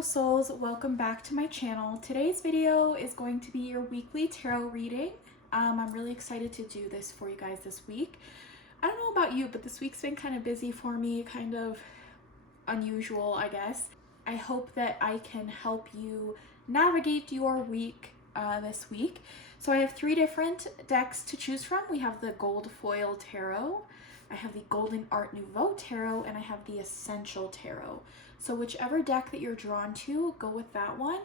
beautiful souls, welcome back to my channel. Today's video is going to be your weekly tarot reading. I'm really excited to do this for you guys this week. I don't know about you, but this week's been kind of busy for me, kind of unusual, I guess. I hope that I can help you navigate your week this week. So I have 3 different decks to choose from. We have the Gold Foil Tarot, I have the Golden Art Nouveau Tarot, and I have the Essential Tarot. So whichever deck that you're drawn to, go with that one.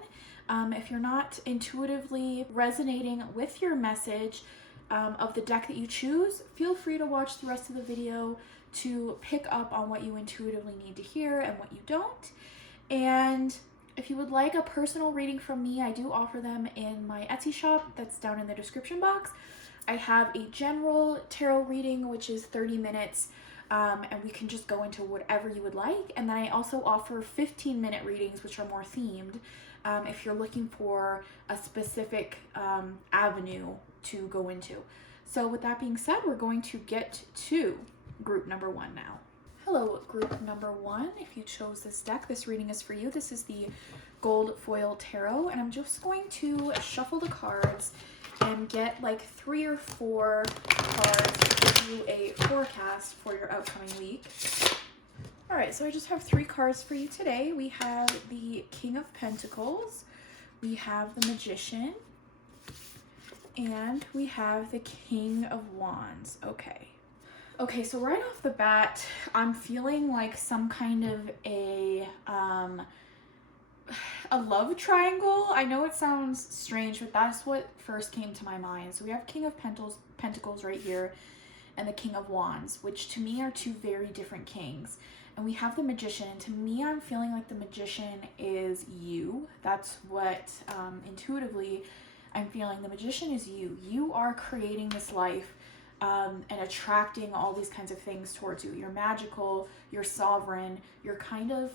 If you're not intuitively resonating with your message of the deck that you choose, feel free to watch the rest of the video to pick up on what you intuitively need to hear and what you don't. And if you would like a personal reading from me, I do offer them in my Etsy shop that's down in the description box. I have a general tarot reading, which is 30 minutes, and we can just go into whatever you would like. And then I also offer 15-minute readings, which are more themed, if you're looking for a specific avenue to go into. So with that being said, we're going to get to group number 1 now. Hello, group number 1. If you chose this deck, this reading is for you. This is the Gold Foil Tarot, and I'm just going to shuffle the cards and get like 3 or 4 cards to give you a forecast for your upcoming week. All right, so I just have 3 cards for you today. We have the King of Pentacles, we have the Magician, and we have the King of Wands. Okay, so right off the bat, I'm feeling like some kind of a love triangle. I know it sounds strange, but that's what first came to my mind. So we have King of Pentacles right here and the King of Wands, which to me are 2 very different kings. And we have the Magician. To me, I'm feeling like the Magician is you. That's what intuitively I'm feeling. The Magician is you. You are creating this life and attracting all these kinds of things towards you. You're magical, you're sovereign, you're kind of,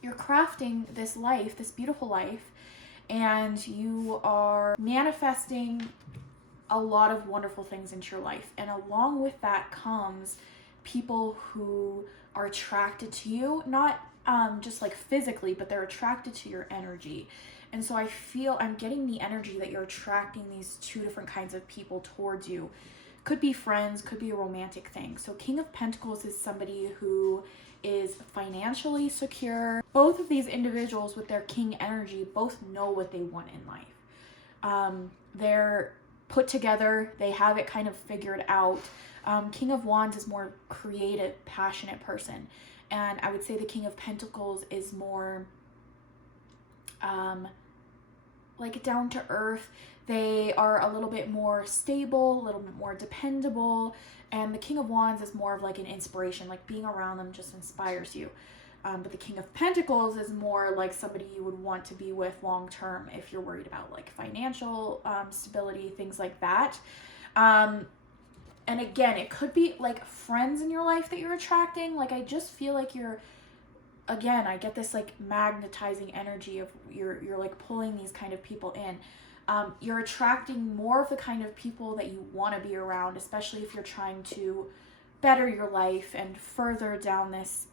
you're crafting this life, this beautiful life, and you are manifesting a lot of wonderful things into your life. And along with that comes people who are attracted to you, not just like physically, but they're attracted to your energy. And so I feel I'm getting the energy that you're attracting these 2 different kinds of people towards you. Could be friends, could be a romantic thing. So King of Pentacles is somebody who is financially secure. Both of these individuals with their king energy both know what they want in life. They're put together, they have it kind of figured out. King of Wands is more creative, passionate person. And I would say the King of Pentacles is more like down to earth. They are a little bit more stable, a little bit more dependable, and the King of Wands is more of like an inspiration, like being around them just inspires you. But the King of Pentacles is more like somebody you would want to be with long term if you're worried about like financial stability, things like that. And again, it could be like friends in your life that you're attracting. Like I just feel like again, I get this like magnetizing energy of you're like pulling these kind of people in. You're attracting more of the kind of people that you want to be around, especially if you're trying to better your life and further down this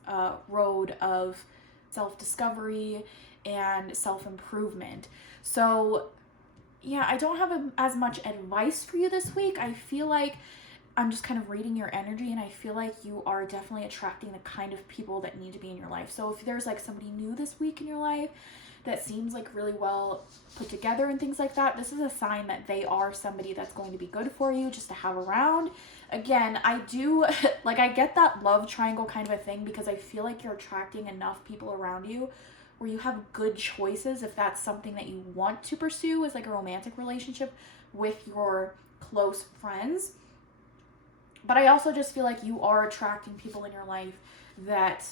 road of self-discovery and self-improvement. So yeah, I don't have as much advice for you this week. I feel like I'm just kind of reading your energy, and I feel like you are definitely attracting the kind of people that need to be in your life. So if there's like somebody new this week in your life that seems like really well put together and things like that, this is a sign that they are somebody that's going to be good for you just to have around. Again, I do like I get that love triangle kind of a thing because I feel like you're attracting enough people around you where you have good choices if that's something that you want to pursue as like a romantic relationship with your close friends. But I also just feel like you are attracting people in your life that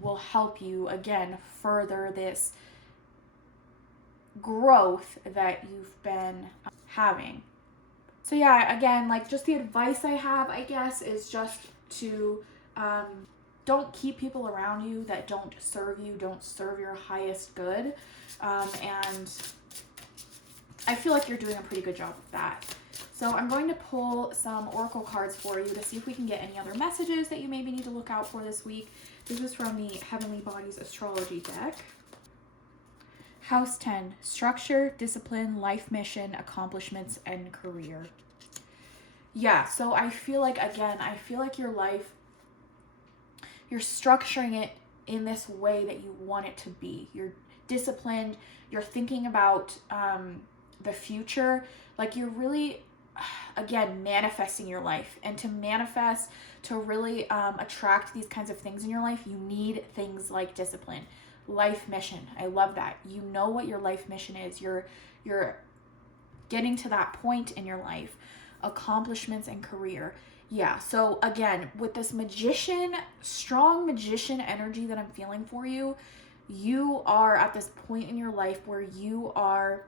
will help you, again, further this growth that you've been having. So yeah, again, like just the advice I have, I guess, is just to don't keep people around you that don't serve you, don't serve your highest good. And I feel like you're doing a pretty good job of that. So I'm going to pull some oracle cards for you to see if we can get any other messages that you maybe need to look out for this week. This is from the Heavenly Bodies Astrology deck. House 10, structure, discipline, life mission, accomplishments, and career. Yeah, so I feel like, again, I feel like your life, you're structuring it in this way that you want it to be. You're disciplined, you're thinking about the future, like you're really, again, manifesting your life. And to manifest, to really attract these kinds of things in your life, you need things like discipline. Life mission, I love that. You know what your life mission is. You're getting to that point in your life. Accomplishments and career. Yeah, so again, with this magician, strong magician energy that I'm feeling for you, you are at this point in your life where you are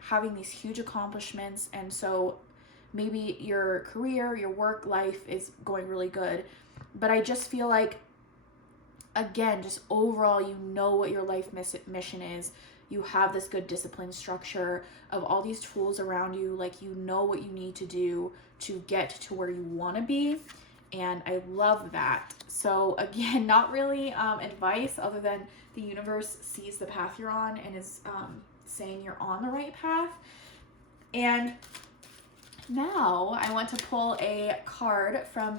having these huge accomplishments. And so maybe your career, your work life is going really good. But I just feel like, again, just overall, you know what your life mission is. You have this good discipline structure of all these tools around you. Like, you know what you need to do to get to where you want to be. And I love that. So again, not really advice other than the universe sees the path you're on and is saying you're on the right path. And now I want to pull a card from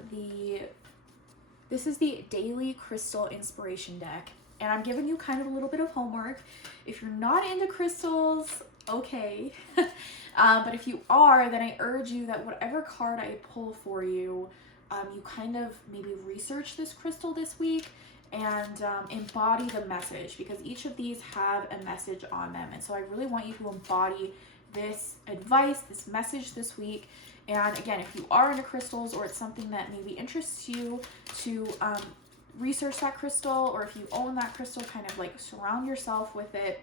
this is the Daily Crystal Inspiration deck. And I'm giving you kind of a little bit of homework. If you're not into crystals, okay. But if you are, then I urge you that whatever card I pull for you, you kind of maybe research this crystal this week and embody the message, because each of these have a message on them. And so I really want you to embody this advice, this message this week. And again, if you are into crystals or it's something that maybe interests you to research that crystal, or if you own that crystal, kind of like surround yourself with it.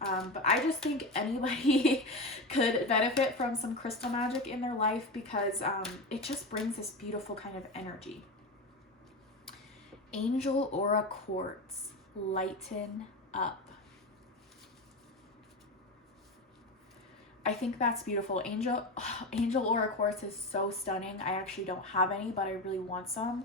But I just think anybody could benefit from some crystal magic in their life, because it just brings this beautiful kind of energy. Angel Aura Quartz, lighten up. I think that's beautiful. Angel Aura Quartz is so stunning. I actually don't have any, but I really want some.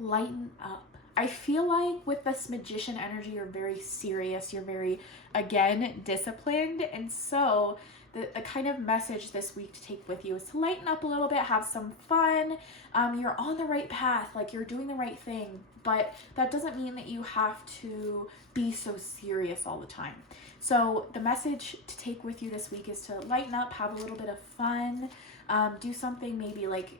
Lighten up. I feel like with this magician energy, you're very serious. You're very, again, disciplined. And so the kind of message this week to take with you is to lighten up a little bit, have some fun. You're on the right path, like you're doing the right thing, but that doesn't mean that you have to be so serious all the time. So the message to take with you this week is to lighten up, have a little bit of fun, do something maybe like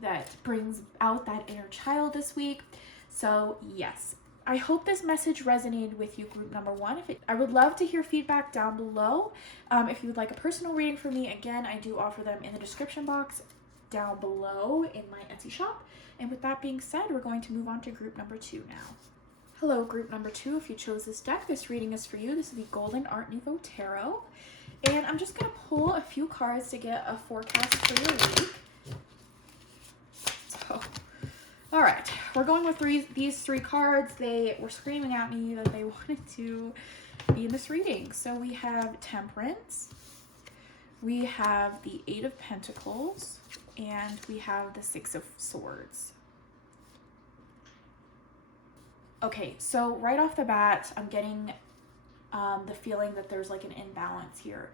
that brings out that inner child this week. So yes, I hope this message resonated with you, group number one. I would love to hear feedback down below. If you would like a personal reading from me, again, I do offer them in the description box down below in my Etsy shop. And with that being said, we're going to move on to group number two now. Hello, group number two. If you chose this deck, this reading is for you. This is the Golden Art Nouveau Tarot. And I'm just going to pull a few cards to get a forecast for your week. So, all right, we're going with these three cards. They were screaming at me that they wanted to be in this reading. So we have Temperance, we have the Eight of Pentacles, and we have the Six of Swords. Okay, so right off the bat, I'm getting the feeling that there's like an imbalance here.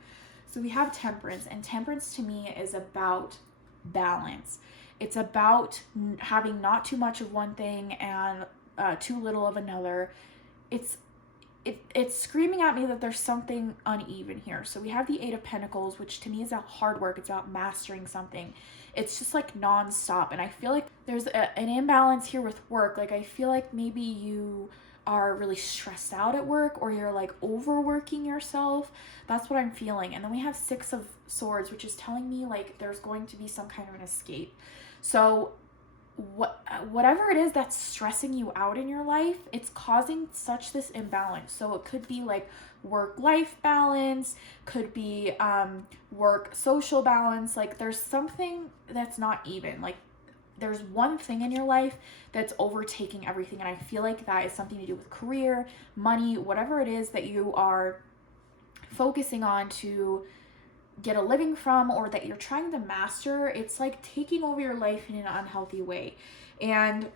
So we have Temperance, and Temperance to me is about balance. It's about having not too much of one thing and too little of another. It's screaming at me that there's something uneven here. So we have the Eight of Pentacles, which to me is about hard work. It's about mastering something. It's just like nonstop. And I feel like there's an imbalance here with work. Like I feel like maybe you are really stressed out at work, or you're like overworking yourself. That's what I'm feeling. And then we have Six of Swords, which is telling me like there's going to be some kind of an escape. So whatever it is that's stressing you out in your life, it's causing such this imbalance. So it could be like work-life balance, could be work-social balance. Like there's something that's not even. Like there's one thing in your life that's overtaking everything. And I feel like that is something to do with career, money, whatever it is that you are focusing on to get a living from, or that you're trying to master. It's like taking over your life in an unhealthy way. And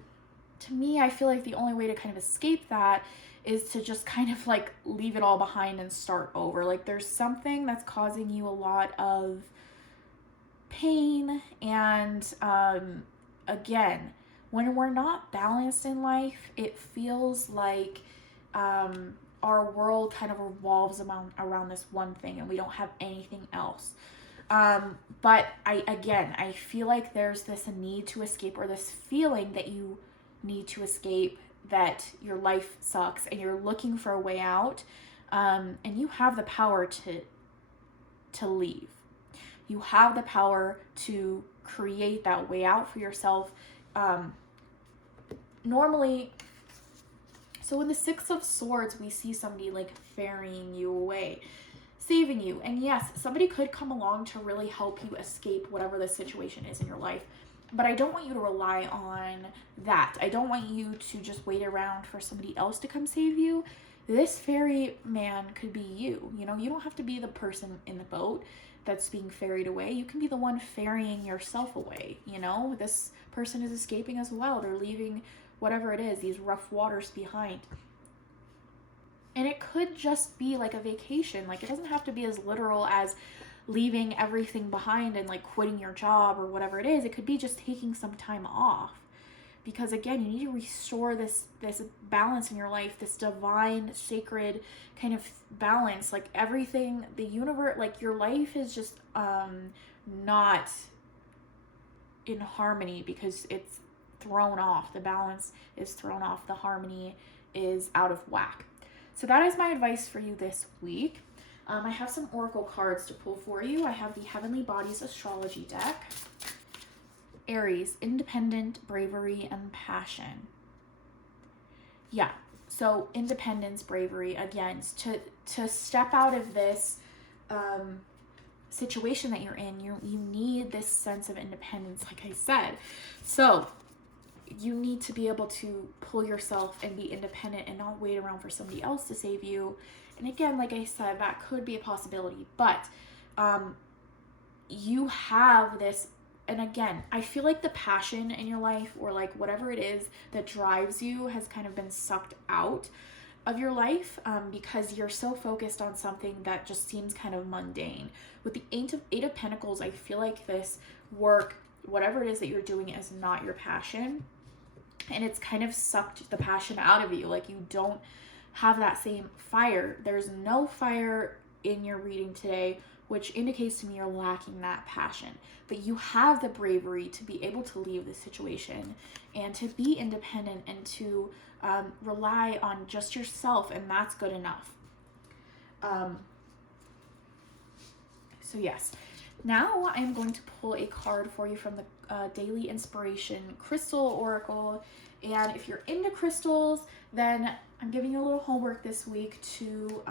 to me, I feel like the only way to kind of escape that is to just kind of like leave it all behind and start over. Like there's something that's causing you a lot of pain. And again, when we're not balanced in life, it feels like our world kind of revolves around this one thing and we don't have anything else. But I feel like there's this need to escape, or this feeling that you need to escape, that your life sucks and you're looking for a way out. And you have the power to leave. You have the power to create that way out for yourself. Normally, so in the Six of Swords, we see somebody like ferrying you away, saving you. And yes, somebody could come along to really help you escape whatever the situation is in your life. But I don't want you to rely on that. I don't want you to just wait around for somebody else to come save you. This ferry man could be you. You know, you don't have to be the person in the boat that's being ferried away. You can be the one ferrying yourself away. You know, this person is escaping as well. They're leaving whatever it is, these rough waters behind. And it could just be like a vacation. Like it doesn't have to be as literal as leaving everything behind and like quitting your job or whatever it is. It could be just taking some time off. Because again, you need to restore this balance in your life, this divine, sacred kind of balance. Like everything, the universe, like your life is just not in harmony because it's thrown off. The balance is thrown off. The harmony is out of whack. So that is my advice for you this week. I have some oracle cards to pull for you. I have the Heavenly Bodies Astrology deck. Aries, independent, bravery, and passion. Yeah, so independence, bravery, again, to step out of this situation that you're in, you need this sense of independence, like I said. So you need to be able to pull yourself and be independent and not wait around for somebody else to save you. And again, like I said, that could be a possibility, but you have this. And again, I feel like the passion in your life, or like whatever it is that drives you, has kind of been sucked out of your life because you're so focused on something that just seems kind of mundane. With the Eight of Pentacles, I feel like this work, whatever it is that you're doing, is not your passion. And it's kind of sucked the passion out of you. Like you don't have that same fire. There's no fire in your reading today, which indicates to me you're lacking that passion. But you have the bravery to be able to leave the situation and to be independent and to rely on just yourself, and that's good enough. So yes, now I'm going to pull a card for you from the Daily Inspiration Crystal Oracle. And if you're into crystals, then I'm giving you a little homework this week to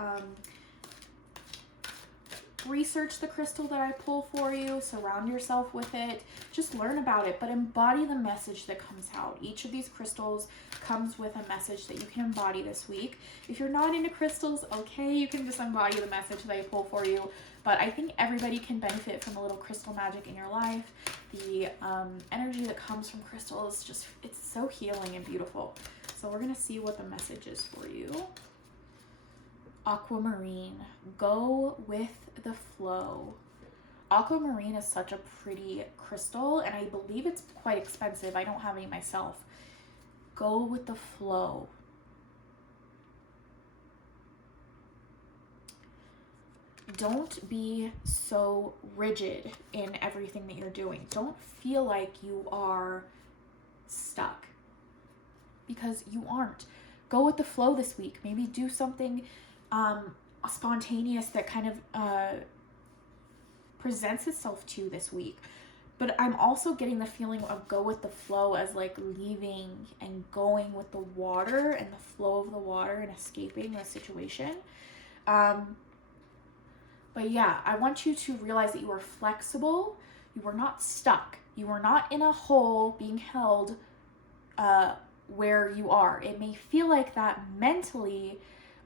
research the crystal that I pull for you, surround yourself with it, just learn about it, but embody the message that comes out. Each of these crystals comes with a message that you can embody this week. If you're not into crystals, okay, you can just embody the message that I pull for you, but I think everybody can benefit from a little crystal magic in your life. The energy that comes from crystals, just, it's so healing and beautiful. So we're going to see what the message is for you. Aquamarine, go with the flow. Aquamarine is such a pretty crystal, and I believe it's quite expensive. I don't have any myself. Go with the flow. Don't be so rigid in everything that you're doing. Don't feel like you are stuck, because you aren't. Go with the flow this week. Maybe do something spontaneous that kind of presents itself to you this week. But I'm also getting the feeling of go with the flow as like leaving and going with the water and the flow of the water and escaping the situation. But yeah, I want you to realize that you are flexible. You are not stuck. You are not in a hole being held where you are. It may feel like that mentally,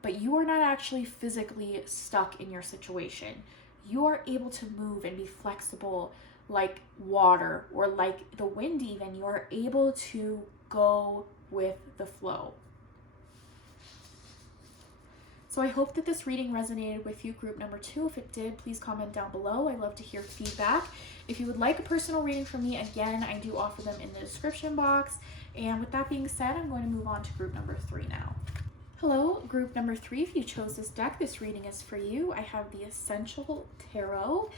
but you are not actually physically stuck in your situation. You are able to move and be flexible like water or like the wind even. You are able to go with the flow. So I hope that this reading resonated with you, group number 2. If it did, please comment down below. I love to hear feedback. If you would like a personal reading from me, again, I do offer them in the description box. And with that being said, I'm going to move on to group number 3 now. Hello, group number 3. If you chose this deck, this reading is for you. I have the Essential Tarot,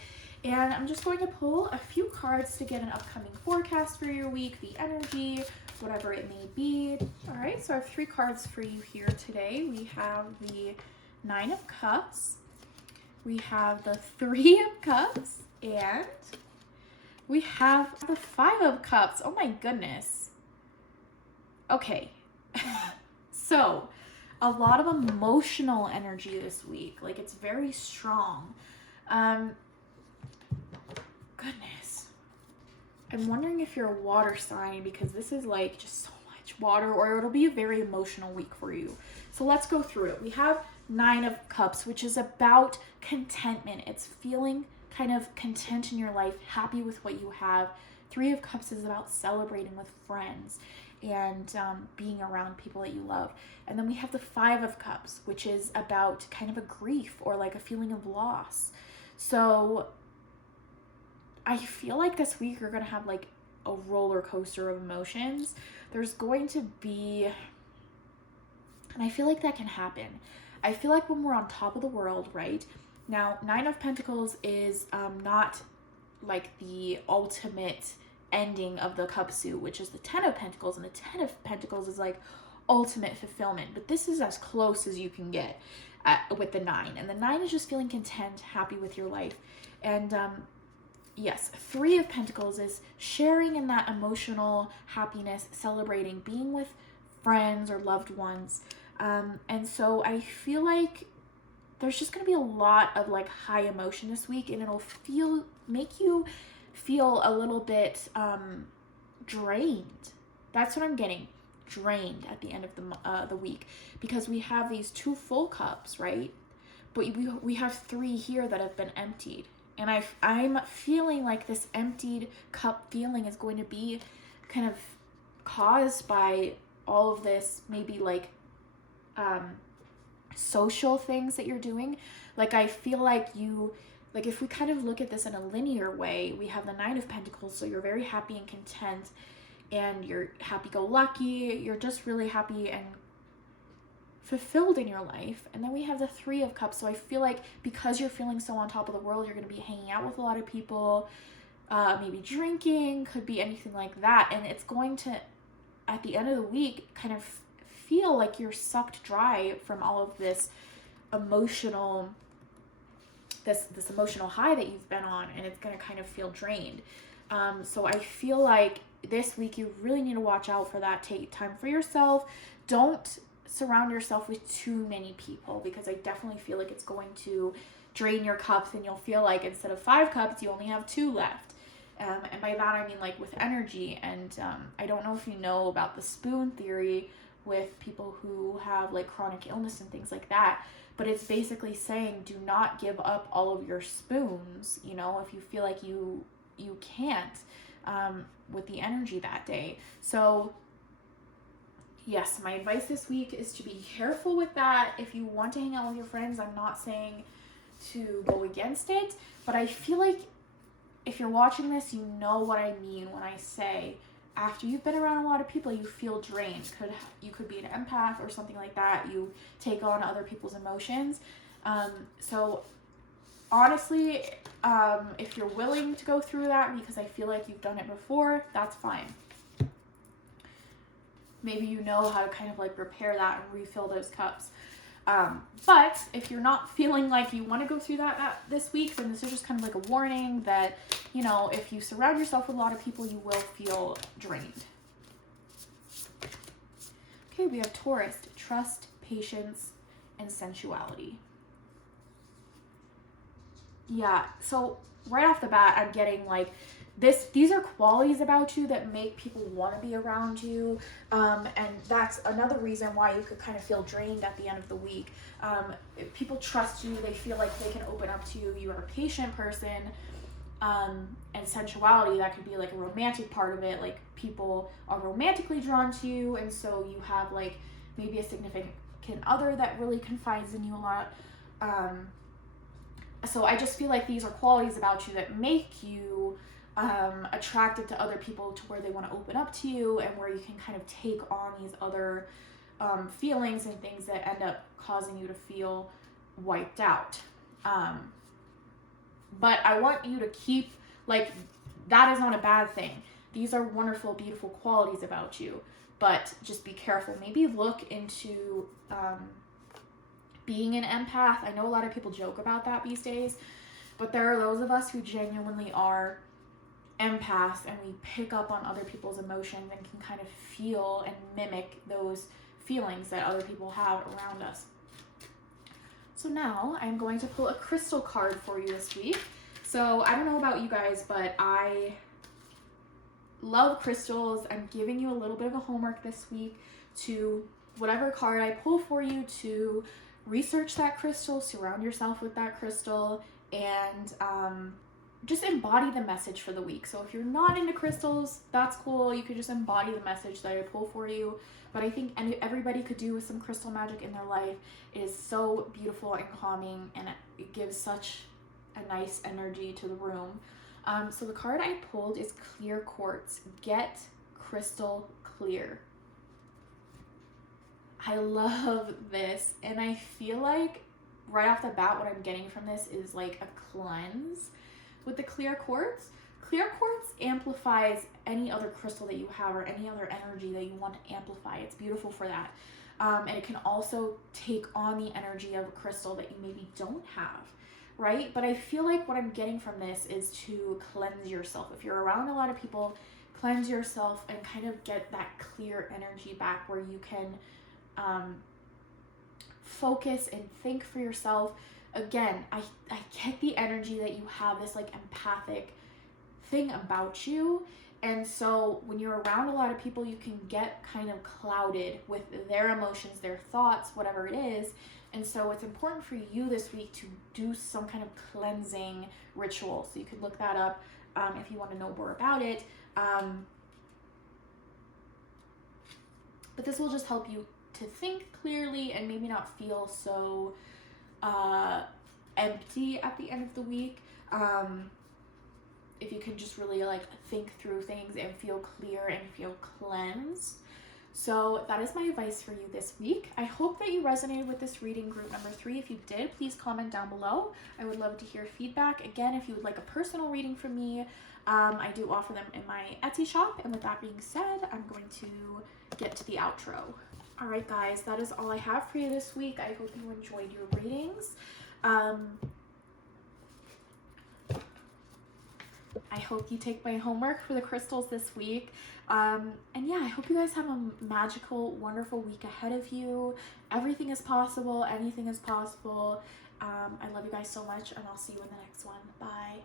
and I'm just going to pull a few cards to get an upcoming forecast for your week, the energy, whatever it may be. All right, so I have 3 cards for you here today. We have the 9 of Cups, we have the 3 of Cups, and we have the 5 of Cups. Oh my goodness. Okay, so a lot of emotional energy this week. Like, it's very strong. Goodness. I'm wondering if you're a water sign, because this is like just so much water, or it'll be a very emotional week for you. So let's go through it. We have 9 of Cups, which is about contentment. It's feeling kind of content in your life, happy with what you have. 3 of Cups is about celebrating with friends and being around people that you love. And then we have the 5 of Cups, which is about kind of a grief or like a feeling of loss. So I feel like this week you're going to have like a roller coaster of emotions. There's going to be, and I feel like that can happen. I feel like when we're on top of the world, right? Now, 9 of Pentacles is not like the ultimate ending of the cup suit, which is the 10 of Pentacles, and the 10 of Pentacles is like ultimate fulfillment, but this is as close as you can get with the 9, and the 9 is just feeling content, happy with your life. And yes, 3 of Pentacles is sharing in that emotional happiness, celebrating, being with friends or loved ones. And so I feel like there's just going to be a lot of like high emotion this week, and it'll make you feel a little bit drained. That's what I'm getting, drained at the end of the week, because we have these 2 full cups, right? But we have 3 here that have been emptied, and I'm feeling like this emptied cup feeling is going to be kind of caused by all of this, maybe like social things that you're doing. Like, I feel like if we kind of look at this in a linear way, we have the 9 of Pentacles, so you're very happy and content, and you're happy-go-lucky, you're just really happy and fulfilled in your life. And then we have the 3 of Cups, so I feel like because you're feeling so on top of the world, you're going to be hanging out with a lot of people, maybe drinking, could be anything like that, and it's going to, at the end of the week, kind of feel like you're sucked dry from all of this emotional this emotional high that you've been on, and it's going to kind of feel drained. So I feel like this week you really need to watch out for that. Take time for yourself. Don't surround yourself with too many people, because I definitely feel like it's going to drain your cups, and you'll feel like instead of 5 cups you only have 2 left. And by that I mean like with energy. And I don't know if you know about the spoon theory with people who have like chronic illness and things like that, but it's basically saying do not give up all of your spoons, you know, if you feel like you can't with the energy that day. So yes, my advice this week is to be careful with that. If you want to hang out with your friends, I'm not saying to go against it, but I feel like if you're watching this, you know what I mean when I say after you've been around a lot of people, you feel drained. You could be an empath or something like that. You take on other people's emotions. So honestly, if you're willing to go through that, because I feel like you've done it before, that's fine. Maybe you know how to kind of like repair that and refill those cups. But if you're not feeling like you want to go through that this week, then this is just kind of like a warning that, you know, if you surround yourself with a lot of people, you will feel drained. Okay, we have Taurus, trust, patience, and sensuality. Yeah, so right off the bat, I'm getting like these are qualities about you that make people want to be around you, and that's another reason why you could kind of feel drained at the end of the week. If people trust you, they feel like they can open up to you. You are a patient person, and sensuality. That could be like a romantic part of it, like people are romantically drawn to you, and so you have like maybe a significant other that really confides in you a lot. So I just feel like these are qualities about you that make you attracted to other people, to where they want to open up to you, and where you can kind of take on these other feelings and things that end up causing you to feel wiped out. But I want you to keep, like, that is not a bad thing. These are wonderful, beautiful qualities about you. But just be careful. Maybe look into being an empath. I know a lot of people joke about that these days, but there are those of us who genuinely are empaths, and we pick up on other people's emotions and can kind of feel and mimic those feelings that other people have around us. So now I'm going to pull a crystal card for you this week. So I don't know about you guys, but I love crystals. I'm giving you a little bit of a homework this week to whatever card I pull for you, to research that crystal, surround yourself with that crystal, and just embody the message for the week. So if you're not into crystals, that's cool. You could just embody the message that I pull for you. But I think everybody could do with some crystal magic in their life. It is so beautiful and calming, and it gives such a nice energy to the room. So the card I pulled is Clear Quartz. Get crystal clear. I love this, and I feel like right off the bat what I'm getting from this is like a cleanse with the clear quartz. Clear quartz amplifies any other crystal that you have, or any other energy that you want to amplify. It's beautiful for that. And it can also take on the energy of a crystal that you maybe don't have, right? But I feel like what I'm getting from this is to cleanse yourself. If you're around a lot of people, cleanse yourself and kind of get that clear energy back, where you can focus and think for yourself. Again, I get the energy that you have this like empathic thing about you, and so when you're around a lot of people, you can get kind of clouded with their emotions, their thoughts, whatever it is. And so it's important for you this week to do some kind of cleansing ritual. So you could look that up if you want to know more about it. But this will just help you to think clearly and maybe not feel so empty at the end of the week. If you can just really like think through things and feel clear and feel cleansed. So that is my advice for you this week. I hope that you resonated with this reading group number 3. If you did, please comment down below. I would love to hear feedback. Again, if you would like a personal reading from me, I do offer them in my Etsy shop. And with that being said, I'm going to get to the outro. All right, guys, that is all I have for you this week. I hope you enjoyed your readings. I hope you take my homework for the crystals this week. And yeah, I hope you guys have a magical, wonderful week ahead of you. Everything is possible. Anything is possible. I love you guys so much, and I'll see you in the next one. Bye.